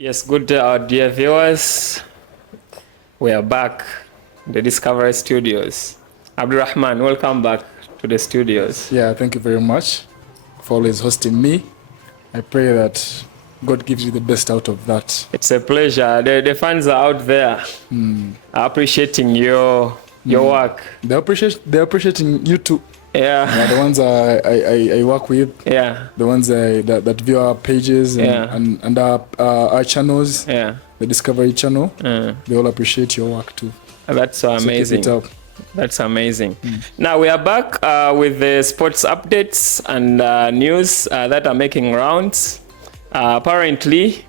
Yes, good dear viewers. We are back in the Discovery Studios. Abdurrahman, welcome back to the studios. Yeah, thank you very much for always hosting me. I pray that God gives you the best out of that. It's a pleasure. The fans are out there appreciating your work. They're appreciating you too. Yeah. The ones I work with. Yeah. The ones that view our pages and our channels. Yeah. The Discovery channel. They all appreciate your work too. That's so amazing. So keep it up. That's amazing. Now we are back with the sports updates and news that are making rounds. Apparently,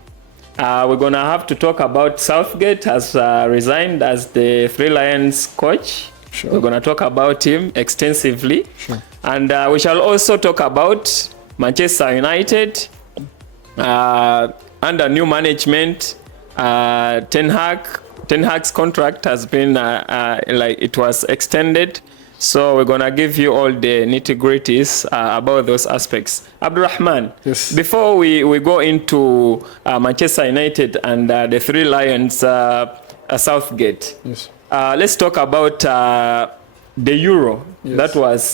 we're going to have to talk about Southgate has resigned as the Three Lions coach. Sure. We're going to talk about him extensively. Sure. And we shall also talk about Manchester United under new management. Ten Hag's contract has been it was extended. So we're going to give you all the nitty-gritties about those aspects. Abdurrahman, yes. Before we go into Manchester United and the Three Lions Southgate, Yes. Let's talk about the Euro Yes. that was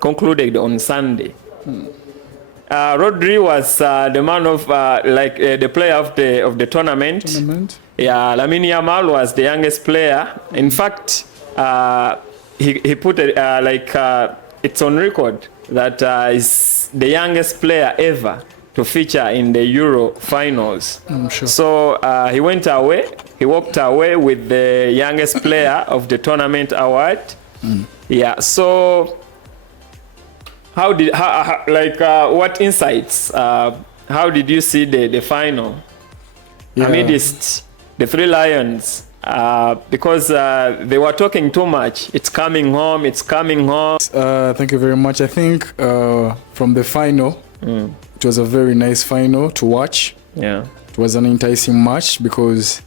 concluded on Sunday. Rodri was the man of the player of the tournament. Yeah, Lamine Yamal was the youngest player. In fact, he put it it's on record that is the youngest player ever to feature in the Euro finals. Sure. So he walked away with the youngest player of the tournament award. Yeah. So what insights? How did you see the final? Yeah. Amidst the Three Lions, because they were talking too much. It's coming home. Thank you very much. I think from the final, it was a very nice final to watch. Yeah. It was an enticing match because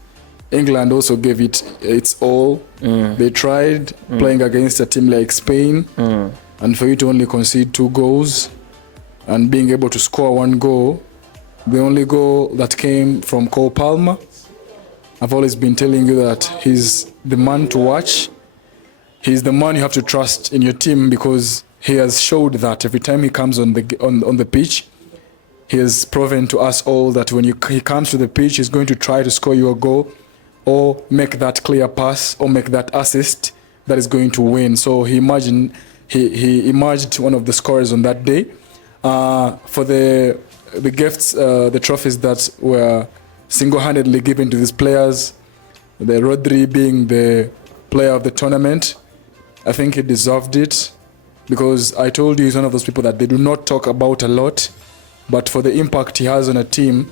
England also gave it its all. They tried playing against a team like Spain, and for you to only concede 2 goals and being able to score 1 goal, the only goal that came from Cole Palmer. I've always been telling you that he's the man to watch. He's the man you have to trust in your team because he has showed that every time he comes on the pitch. He has proven to us all that when he comes to the pitch, he's going to try to score you a goal or make that clear pass or make that assist that is going to win. So he emerged one of the scorers on that day. For the gifts, the trophies that were single-handedly given to these players, the Rodri being the player of the tournament, I think he deserved it because I told you he's one of those people that they do not talk about a lot, but for the impact he has on a team,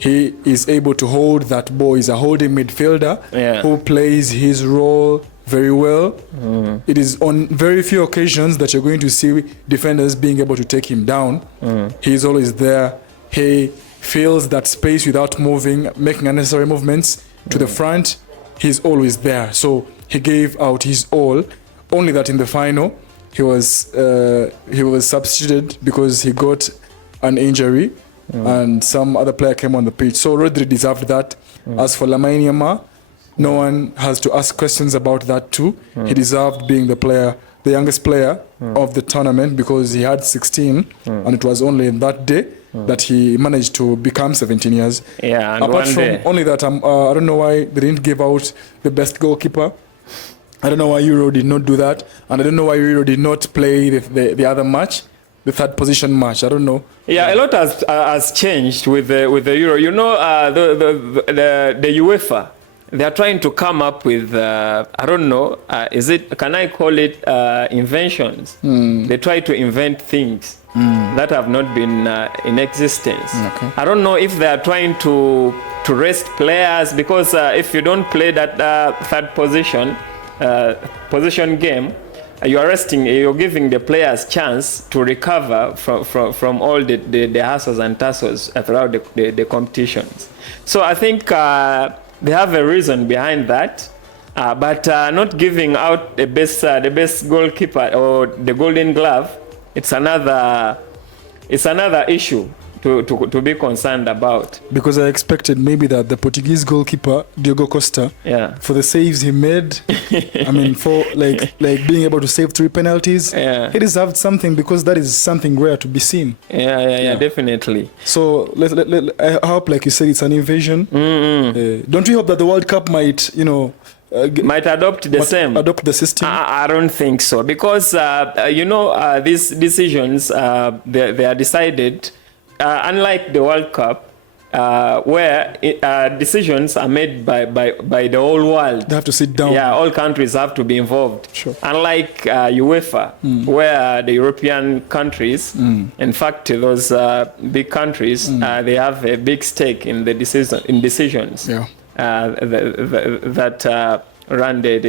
he is able to hold that ball. He's a holding midfielder who plays his role very well. It is on very few occasions that you're going to see defenders being able to take him down. He's always there. He fills that space without moving, making unnecessary movements to the front. He's always there. So he gave out his all. Only that in the final, he was substituted because he got an injury and some other player came on the pitch. So Rodri deserved that. As for Lamine Yamal, no one has to ask questions about that too. He deserved being the youngest player of the tournament because he had 16 and it was only in that day that he managed to become 17 years. Yeah, and apart from only that, I don't know why they didn't give out the best goalkeeper. I don't know why Euro did not do that, and I don't know why Euro did not play the other match, the third position match. I don't know. Yeah, a lot has changed with the Euro. You know, the UEFA, they are trying to come up with I don't know. Can I call it inventions? They try to invent things that have not been in existence. Okay. I don't know if they are trying to rest players because if you don't play that third position game, you're giving the players chance to recover from all the hassles and tussles throughout the competitions. So I think they have a reason behind that, but not giving out the best goalkeeper or the Golden Glove. It's another issue to be concerned about. Because I expected maybe that the Portuguese goalkeeper Diogo Costa, for the saves he made, I mean, for like being able to save 3 penalties, he deserved something, because that is something rare to be seen. Yeah, definitely. So I hope, like you said, it's an invasion. Don't we hope that the World Cup might, might adopt the same? Adopt the system? I don't think so, because these decisions they are decided, unlike the World Cup, where decisions are made by the whole world. They have to sit down. Yeah, all countries have to be involved. Sure. Unlike UEFA, where the European countries, in fact, those big countries, they have a big stake in the decisions. Yeah. That run the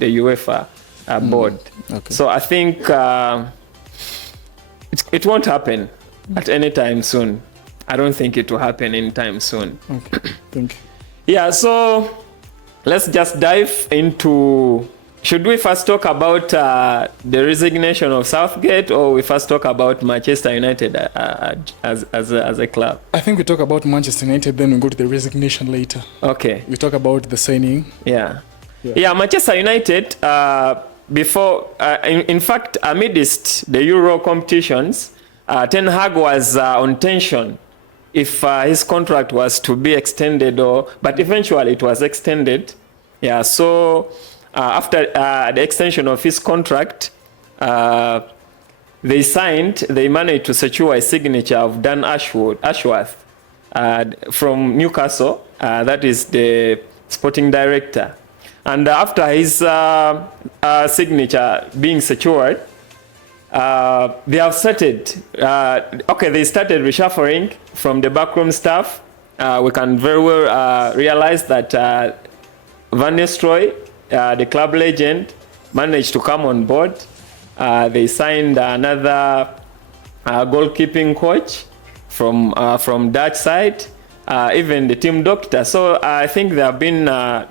UEFA board. Okay. So I think it won't happen at any time soon. I don't think it will happen anytime soon. Okay, thank you. Yeah, so let's just dive into... Should we first talk about the resignation of Southgate, or we first talk about Manchester United as a club? I think we talk about Manchester United, then we go to the resignation later. Okay. We talk about the signing. Yeah, Manchester United, before, in fact, amidst the Euro competitions, Ten Hag was on tension if his contract was to be extended, but eventually it was extended. Yeah, so... after the extension of his contract, they managed to secure a signature of Dan Ashworth from Newcastle. That is the sporting director. And after his signature being secured, they have started, they started reshuffling from the backroom staff. We can very well realize that Van Nistelrooy, the club legend, managed to come on board. They signed another goalkeeping coach from Dutch side, even the team doctor. So I think they have been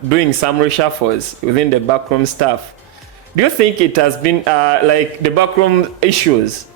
doing some reshuffles within the backroom staff. Do you think it has been like the backroom issues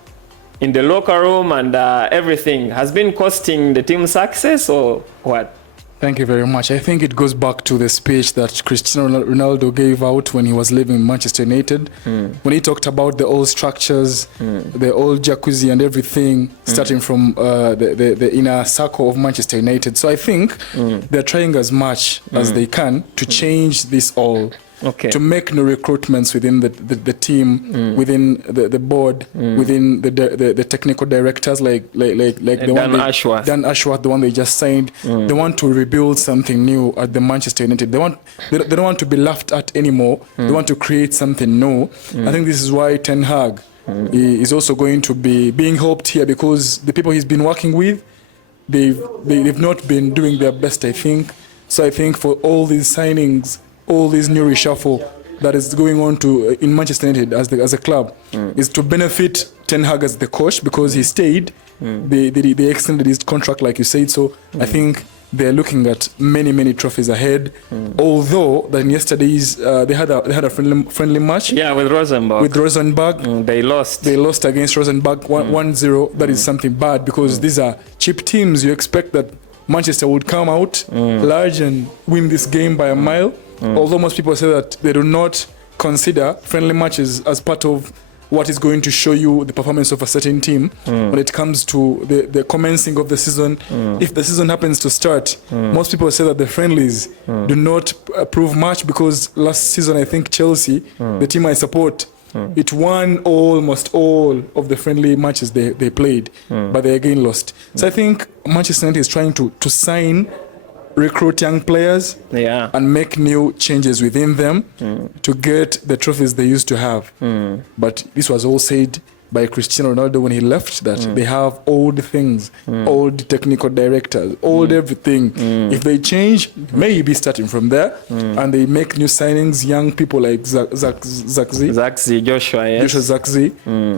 in the locker room and everything has been costing the team success, or what? Thank you very much. I think it goes back to the speech that Cristiano Ronaldo gave out when he was leaving Manchester United, when he talked about the old structures, the old jacuzzi and everything, starting from the inner circle of Manchester United. So I think they're trying as much as they can to change this all. Okay. To make new recruitments within the team, within the board, within the technical directors, like Dan Ashworth, the one they just signed. They want to rebuild something new at the Manchester United. They don't want to be laughed at anymore. They want to create something new. I think this is why Ten Hag is also going to be being helped here, because the people he's been working with, they've not been doing their best, I think. So I think for all these signings, all this new reshuffle that is going on in Manchester United as a club is to benefit Ten Hag as the coach, because he stayed. They extended his contract, like you said. So I think they're looking at many trophies ahead. Although that yesterday's they had a friendly match. Yeah, with Rosenborg. They lost. They lost against Rosenborg 1-0. That is something bad, because these are cheap teams. You expect that Manchester would come out large and win this game by a mile. Although most people say that they do not consider friendly matches as part of what is going to show you the performance of a certain team when it comes to the commencing of the season. If the season happens to start, most people say that the friendlies do not prove much, because last season I think Chelsea, the team I support, it won almost all of the friendly matches they played, but they again lost. So I think Manchester United is trying to sign, recruit young players, and make new changes within them to get the trophies they used to have. But this was all said by Cristiano Ronaldo when he left, that they have old things, old technical directors, old everything. If they change, maybe starting from there, and they make new signings, young people like Joshua Zirkzee,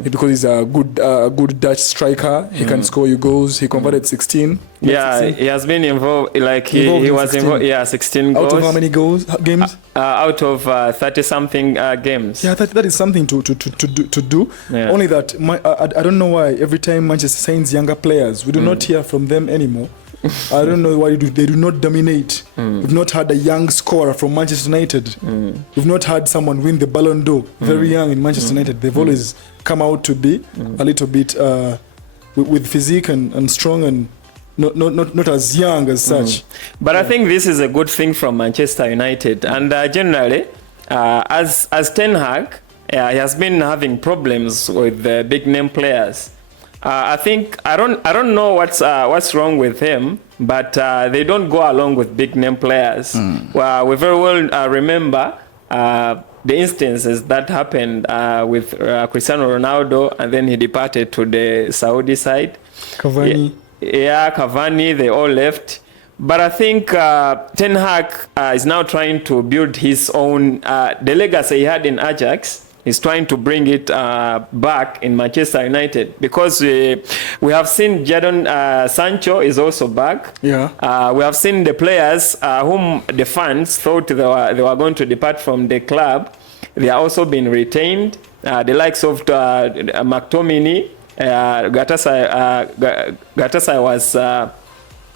because he's a good Dutch striker. He can score you goals. He converted 16 Yeah, 16? he has been involved. Like Involved he in was 16. involved. Yeah, 16 goals. Out of how many games? Out of 30 something games. Yeah, that is something to do. Yeah. Only that I don't know why every time Manchester signs younger players, we do not hear from them anymore. I don't know why they do not dominate. We've not had a young scorer from Manchester United. We've not had someone win the Ballon d'Or very young in Manchester United. They've always come out to be a little bit with physique and strong and not as young as such. But I think this is a good thing from Manchester United, and generally, as Ten Hag, he has been having problems with the big name players. I think I don't know what's wrong with him, but they don't go along with big name players. Well, we very well remember the instances that happened with Cristiano Ronaldo, and then he departed to the Saudi side. Cavani. Yeah, Cavani, they all left. But I think Ten Hag is now trying to build his own, the legacy he had in Ajax. He's trying to bring it back in Manchester United, because we have seen Jadon Sancho is also back. Yeah. We have seen the players whom the fans thought they were going to depart from the club. They are also being retained. The likes of McTominay, Gattuso was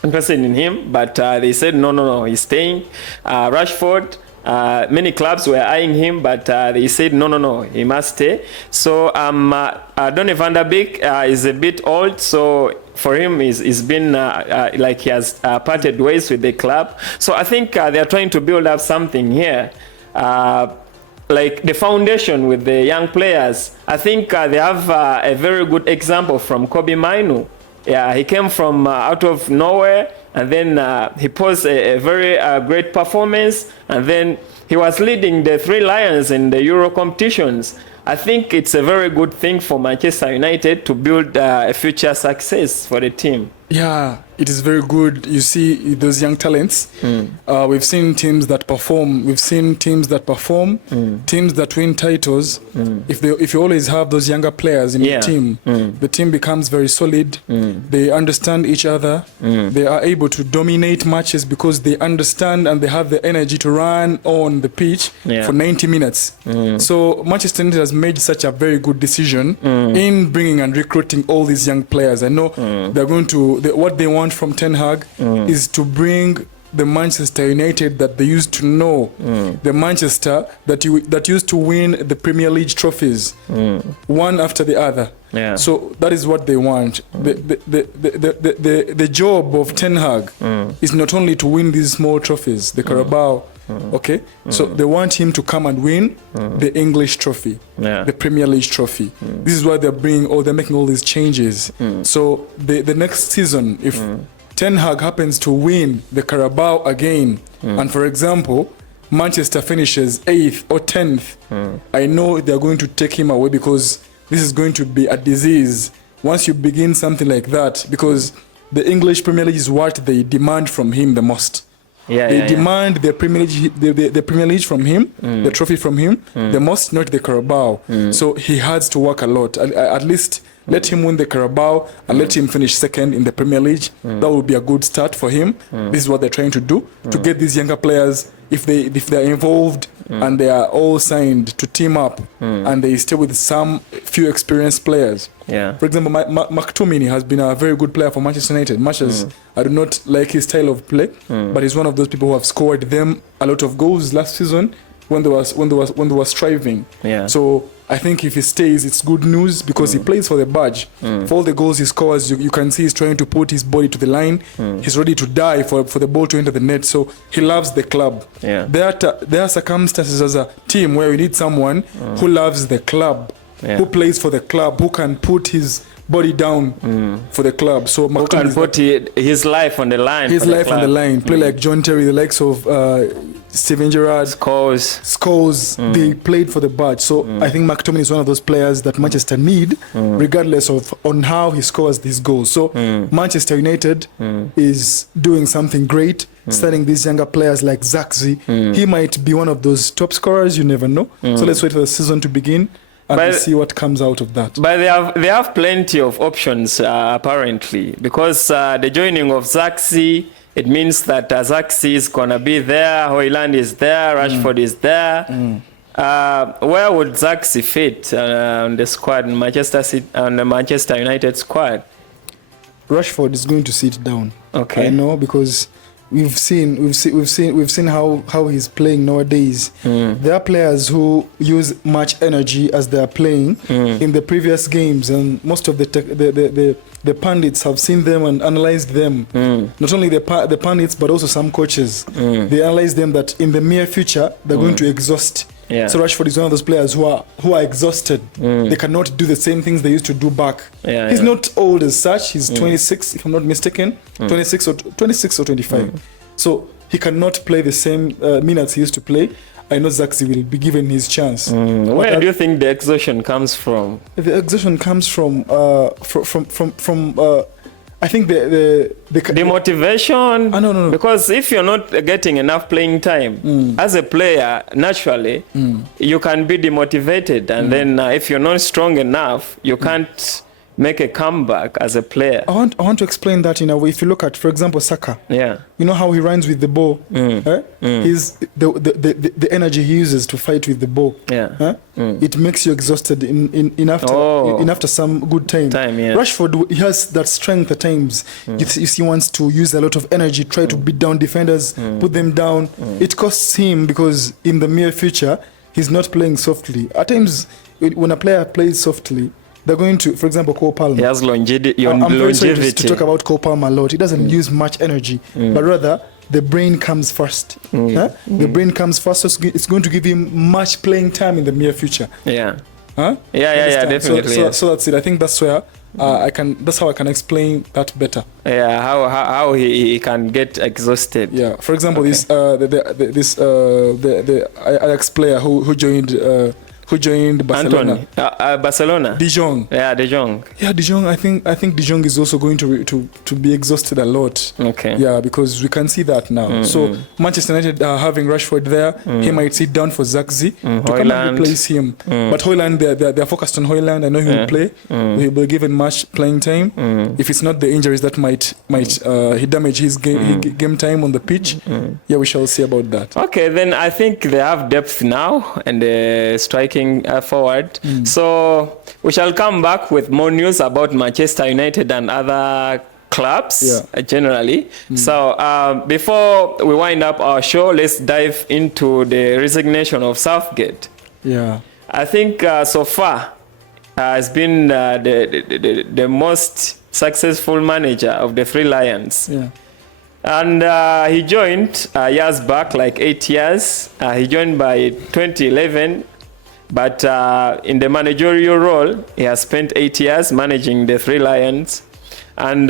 interested in him, but they said no, he's staying. Rashford. Many clubs were eyeing him, but they said no, he must stay. So Donny van der Beek is a bit old, so for him he's been like he has parted ways with the club. So I think they are trying to build up something here, like the foundation with the young players. I think they have a very good example from Kobe Mainoo. Yeah, he came from out of nowhere, and then he posed a very great performance, and then he was leading the Three Lions in the Euro competitions. I think it's a very good thing for Manchester United to build a future success for the team. Yeah, it is very good. You see those young talents. We've seen teams that perform. Teams that win titles. If you always have those younger players in your team, the team becomes very solid. They understand each other. They are able to dominate matches because they understand and they have the energy to run on the pitch for 90 minutes. So Manchester United has made such a very good decision in bringing and recruiting all these young players. I know they're going to. What they want from Ten Hag is to bring the Manchester United that they used to know, the Manchester that used to win the Premier League trophies, one after the other. Yeah. So that is what they want. The job of Ten Hag is not only to win these small trophies, the Carabao. Okay, so they want him to come and win the English trophy, the Premier League trophy. This is why they're making all these changes. So the next season, if Ten Hag happens to win the Carabao again, and for example, Manchester finishes 8th or 10th, I know they're going to take him away, because this is going to be a disease once you begin something like that, because the English Premier League is what they demand from him the most. They demand the Premier League, the Premier League from him, the trophy from him, the most, not the Carabao. So he has to work a lot. At least let him win the Carabao and let him finish second in the Premier League. That would be a good start for him. This is what they're trying to do, to get these younger players, if they're involved and they are all signed, to team up and they stay with some few experienced players. Yeah. For example, McTominay has been a very good player for Manchester United. Much as I do not like his style of play, but he's one of those people who have scored them a lot of goals last season when they were striving. Yeah. So I think if he stays, it's good news, because he plays for the badge. For all the goals he scores, you can see he's trying to put his body to the line. He's ready to die for the ball to enter the net. So he loves the club. Yeah. There are circumstances as a team where we need someone who loves the club, who plays for the club, who can put his body down for the club. So who can put his life on the line. His life on the line. Play like John Terry, the likes of Steven Gerrard, Scholes. They played for the badge. So I think McTominay is one of those players that Manchester need, regardless of on how he scores these goals. So Manchester United is doing something great, starting these younger players like Zaxi. He might be one of those top scorers. You never know. So let's wait for the season to begin. and we see what comes out of that. But they have plenty of options apparently, because the joining of Zaxi, it means that Zaxi is gonna be there, Højlund is there, Rashford is there. Where would Zaxi fit on the squad, on the Manchester United squad? Rashford is going to sit down. Okay. I know, because we've seen how he's playing nowadays. There are players who use much energy as they are playing in the previous games, and most of the pundits have seen them and analyzed them. Not only the pundits, but also some coaches. They analyze them that in the near future they're going to exhaust. Yeah. So Rashford is one of those players who are exhausted. They cannot do the same things they used to do back. He's not old as such. He's 26, if I'm not mistaken, 26 or 25. So he cannot play the same minutes he used to play. I know Zaxi will be given his chance. Where do you think the exhaustion comes from? The exhaustion comes from I think the motivation. No. Because if you're not getting enough playing time as a player, naturally you can be demotivated, and then if you're not strong enough, you can't make a comeback as a player. I want to explain that in a way. If you look at, for example, Saka, you know how he runs with the ball. He's the energy he uses to fight with the ball. It makes you exhausted in after some good time. Rashford, he has that strength at times. He wants to use a lot of energy, try to beat down defenders, put them down. It costs him, because in the near future he's not playing softly. At times, when a player plays softly, they're going to, for example, Cole Palmer. He has longevity. I'm very sorry to talk about Cole Palmer a lot. He doesn't use much energy, but rather the brain comes first. The brain comes first, so it's going to give him much playing time in the near future. Definitely. So that's it. I think that's where that's how I can explain that better. How he can get exhausted. For example, this Ajax player who joined Barcelona. Barcelona. De Jong. De Jong. De Jong. I think De Jong is also going to be exhausted a lot. Because we can see that now. So Manchester United having Rashford there, he might sit down for Zaxi to come and replace him. But Højlund, they're focused on Højlund. I know he will play. He will be given much playing time. If it's not the injuries that might he damage his game time on the pitch. We shall see about that. Okay, then I think they have depth now, and striking forward. So we shall come back with more news about Manchester United and other clubs generally. So before we wind up our show, let's dive into the resignation of Southgate. I think so far has been the most successful manager of the Three Lions. And he joined years back, like 8 years. He joined by 2011. But in the managerial role, he has spent 8 years managing the Three Lions. And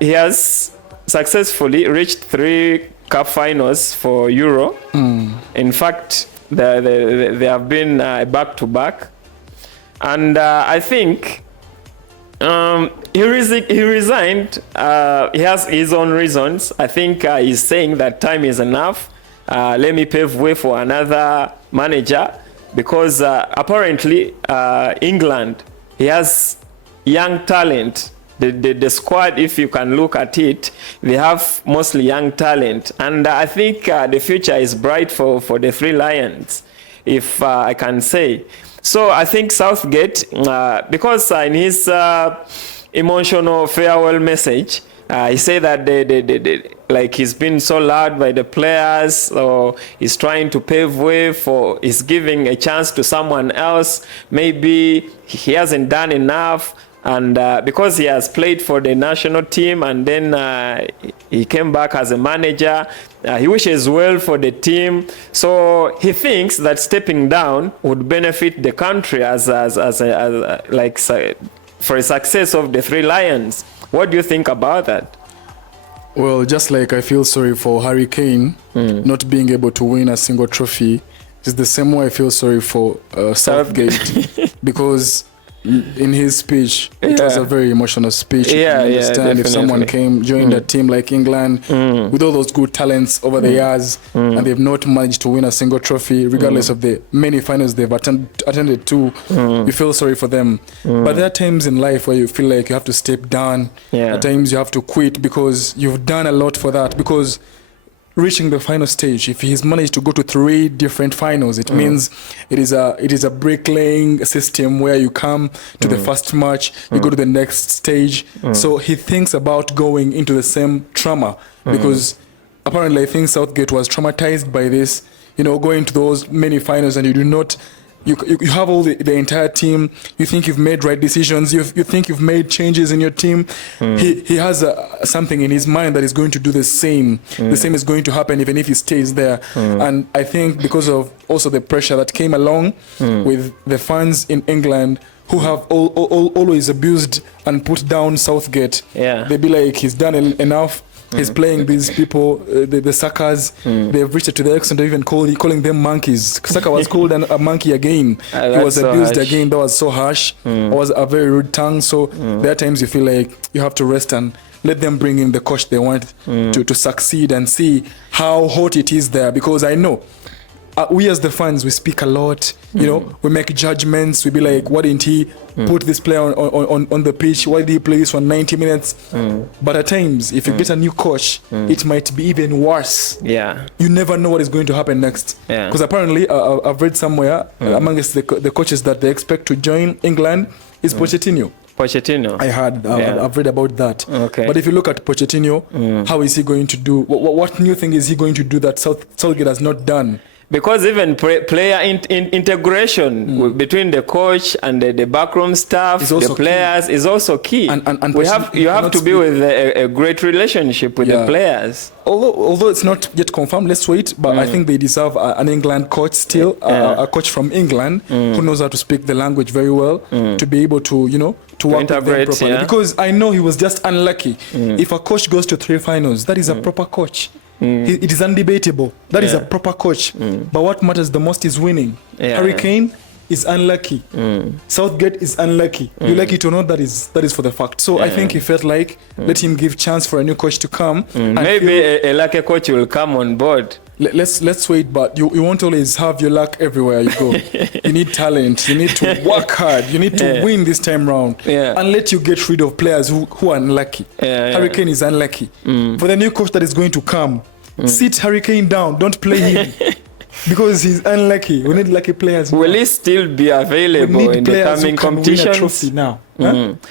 he has successfully reached 3 cup finals for Euro. In fact, they have been back-to-back. And I think he resigned. He has his own reasons. I think he's saying that time is enough. Let me pave way for another manager. Because apparently England, he has young talent. The squad, if you can look at it, they have mostly young talent. And I think the future is bright for the Three Lions, if I can say. So I think Southgate, because in his emotional farewell message, he said that like he's been so loved by the players, so he's trying to pave way for, he's giving a chance to someone else. Maybe he hasn't done enough, and because he has played for the national team, and then he came back as a manager, he wishes well for the team. So he thinks that stepping down would benefit the country as for a success of the Three Lions. What do you think about that? Well, just like I feel sorry for Harry Kane not being able to win a single trophy, it's the same way I feel sorry for Southgate. Because in his speech, it was a very emotional speech. You Yeah, can understand if someone came, joined a team like England with all those good talents over the years, and they've not managed to win a single trophy, regardless of the many finals they've attended to, you feel sorry for them. But there are times in life where you feel like you have to step down. At times you have to quit because you've done a lot for that. Because reaching the final stage, if he's managed to go to 3 different finals, it means it is a bricklaying system where you come to the first match, you go to the next stage. So he thinks about going into the same trauma, because apparently I think Southgate was traumatized by this, going to those many finals, and you do not. You have all the entire team. You think you've made right decisions. You think you've made changes in your team. He has something in his mind that is going to do the same. The same is going to happen even if he stays there. And I think because of also the pressure that came along with the fans in England, who have always abused and put down Southgate. They be like, he's done enough. He's playing these people, the suckers. They've reached it to the extent of even calling them monkeys. Saka was called a monkey again. He was so abused again. That was so harsh. It was a very rude tongue. So there are times you feel like you have to rest and let them bring in the coach they want to succeed, and see how hot it is there. Because I know we as the fans, we speak a lot. We make judgments. We be like, why didn't he put this player on the pitch? Why did he play this for 90 minutes? But at times, if you get a new coach, it might be even worse. You never know what is going to happen next. Because apparently, I've read somewhere amongst the coaches that they expect to join England is Pochettino. I've read about that. But if you look at Pochettino, how is he going to do? What new thing is he going to do that Southgate has not done? Because even player integration between the coach and the backroom staff, the players, is also key. And you have to be with a great relationship with the players. Although it's not yet confirmed, let's wait. But I think they deserve an England coach still, a coach from England who knows how to speak the language very well, to be able to work with them properly. Because I know he was just unlucky. If a coach goes to 3 finals, that is a proper coach. It is undebatable. That is a proper coach. But what matters the most is winning. Harry Kane is unlucky. Southgate is unlucky. You like it or not, that is for the fact. So I think he felt like let him give chance for a new coach to come. Maybe a lucky coach will come on board. Let's wait, but you won't always have your luck everywhere you go. You need talent. You need to work hard. You need to win this time round. And let you get rid of players who are unlucky. Harry Kane is unlucky. For the new coach that is going to come, sit Harry Kane down. Don't play him. Because he's unlucky. We need lucky players. Will he still be available in the coming competitions? Win a trophy now.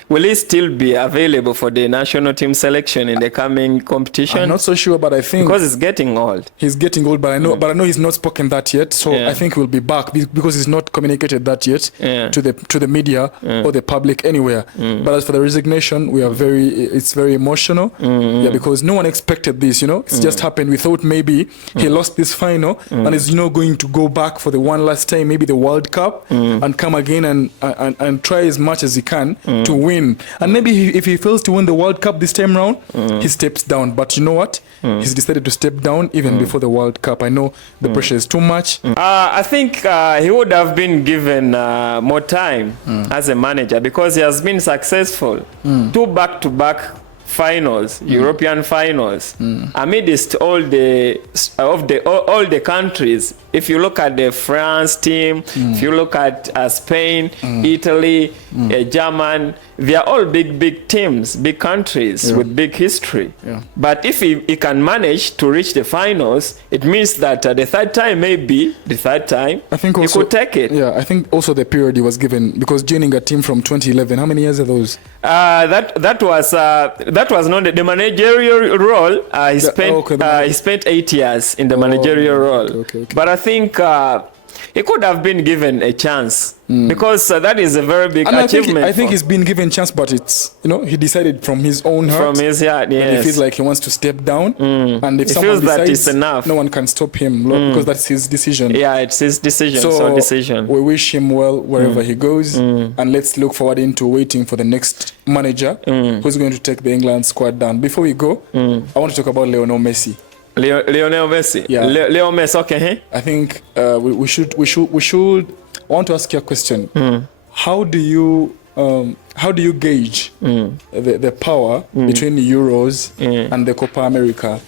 Will he still be available for the national team selection in the coming competition? I'm not so sure, but I think because he's getting old. He's getting old, but I know he's not spoken that yet. So I think he'll be back because he's not communicated that yet to the media or the public anywhere. But as for the resignation, it's very emotional. Because no one expected this. It's just happened. We thought maybe he lost this final and is going to go back for the one last time, maybe the World Cup, and come again and try as much as he can to win. And maybe if he fails to win the World Cup this time round, he steps down. But you know what? He's decided to step down even before the World Cup. I know the pressure is too much. I think he would have been given more time as a manager, because he has been successful. 2 back-to-back finals, European finals, amidst all the countries. If you look at the France team, if you look at Spain, Italy, German, they are all big teams, big countries with big history. But if he can manage to reach the finals, it means that the third time, I think also, he could take it. I think also the period he was given, because joining a team from 2011, how many years are those? That was not the managerial role. He spent 8 years in the managerial role. But I think he could have been given a chance, because that is a very big achievement. I think he's been given a chance, but it's he decided from his own heart. From his heart, yes. He feels like he wants to step down, and if someone feels decides, that it's enough, no one can stop him because that's his decision. It's his decision. So decision. We wish him well wherever he goes, and let's look forward into waiting for the next manager who's going to take the England squad down. Before we go, I want to talk about Lionel Messi. Lionel Messi. Leo Messi. Okay. I think we should. I want to ask you a question. How do you how do you gauge the power between Euros and the Copa America?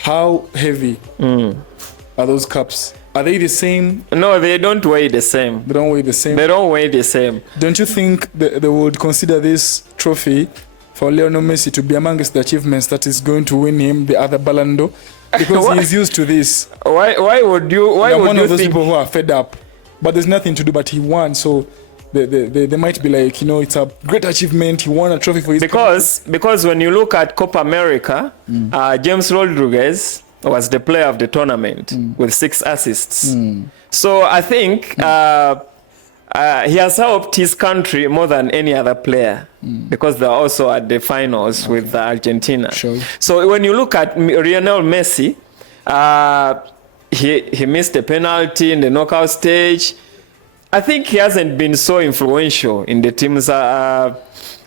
How heavy are those cups? Are they the same? No, they don't weigh the same. They don't weigh the same? They don't weigh the same. Don't you think they would consider this trophy for Lionel Messi to be amongst the achievements that is going to win him the other Ballon d'Or? Because he's used to this. Why would you one of those think people who are fed up, but there's nothing to do, but he won, so they might be like, it's a great achievement, he won a trophy for his because when you look at Copa America, James Rodriguez was the player of the tournament with 6 assists. So I think he has helped his country more than any other player because they're also at the finals with Argentina. Sure. So when you look at Lionel Messi, he missed a penalty in the knockout stage. I think he hasn't been so influential in the team's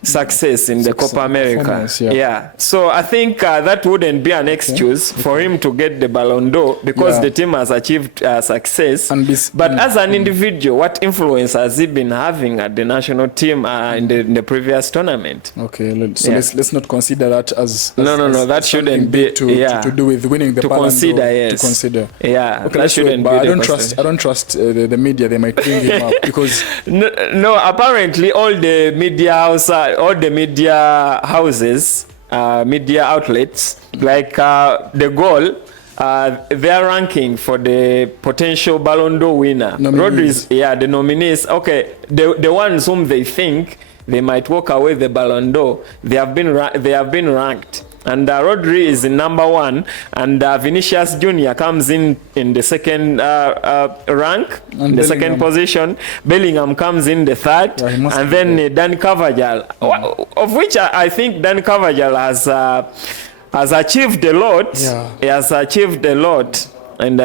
success in the Copa America. Yeah. So I think that wouldn't be an excuse for him to get the Ballon d'Or because the team has achieved success. But as an individual, what influence has he been having at the national team in the previous tournament? Okay, so let's not consider that as no, that shouldn't be to do with winning the Ballon d'Or. To consider. Yeah. Okay, that shouldn't be. I don't trust the media. They might bring him up because no. Apparently, all the media houses, media outlets, like the Goal, their ranking for the potential Ballon d'Or winner. Nominees. The nominees. Okay, the ones whom they think they might walk away the Ballon d'Or, they have been ranked. And Rodri is in number 1, and Vinicius Jr. comes in the second rank, in the second position. Bellingham comes in the 3rd, and then Dan Carvajal, of which I think Dan Carvajal has achieved a lot. He has achieved a lot in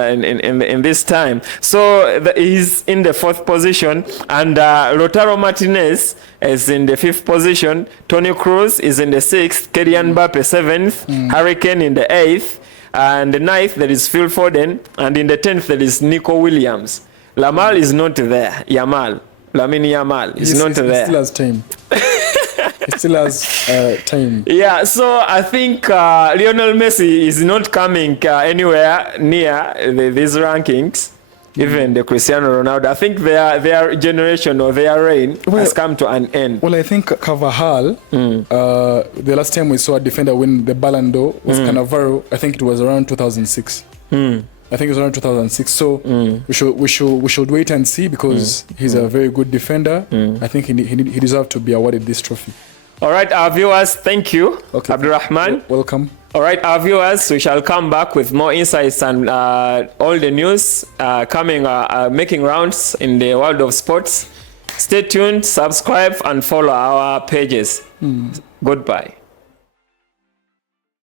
this time. So he's in the 4th position, and Lautaro Martinez is in the 5th position. Toni Kroos is in the 6th. Kylian Mbappe 7th. Harry Kane in the 8th. And the 9th there is Phil Foden, and in the 10th there is Nico Williams. Lamine is not there. Lamine Yamal is not there. He still has time. He still has time. Yeah, so I think Lionel Messi is not coming anywhere near these rankings. Even the Cristiano Ronaldo. I think their generation or their reign has come to an end. Well, I think Carvajal, the last time we saw a defender win the Ballon d'Or was Cannavaro. I think it was around 2006. I think it was around 2006. So we should wait and see because he's a very good defender. I think he deserves to be awarded this trophy. All right, our viewers, thank you, Abdurrahman. Welcome. All right, our viewers, we shall come back with more insights and all the news making rounds in the world of sports. Stay tuned, subscribe, and follow our pages. Goodbye.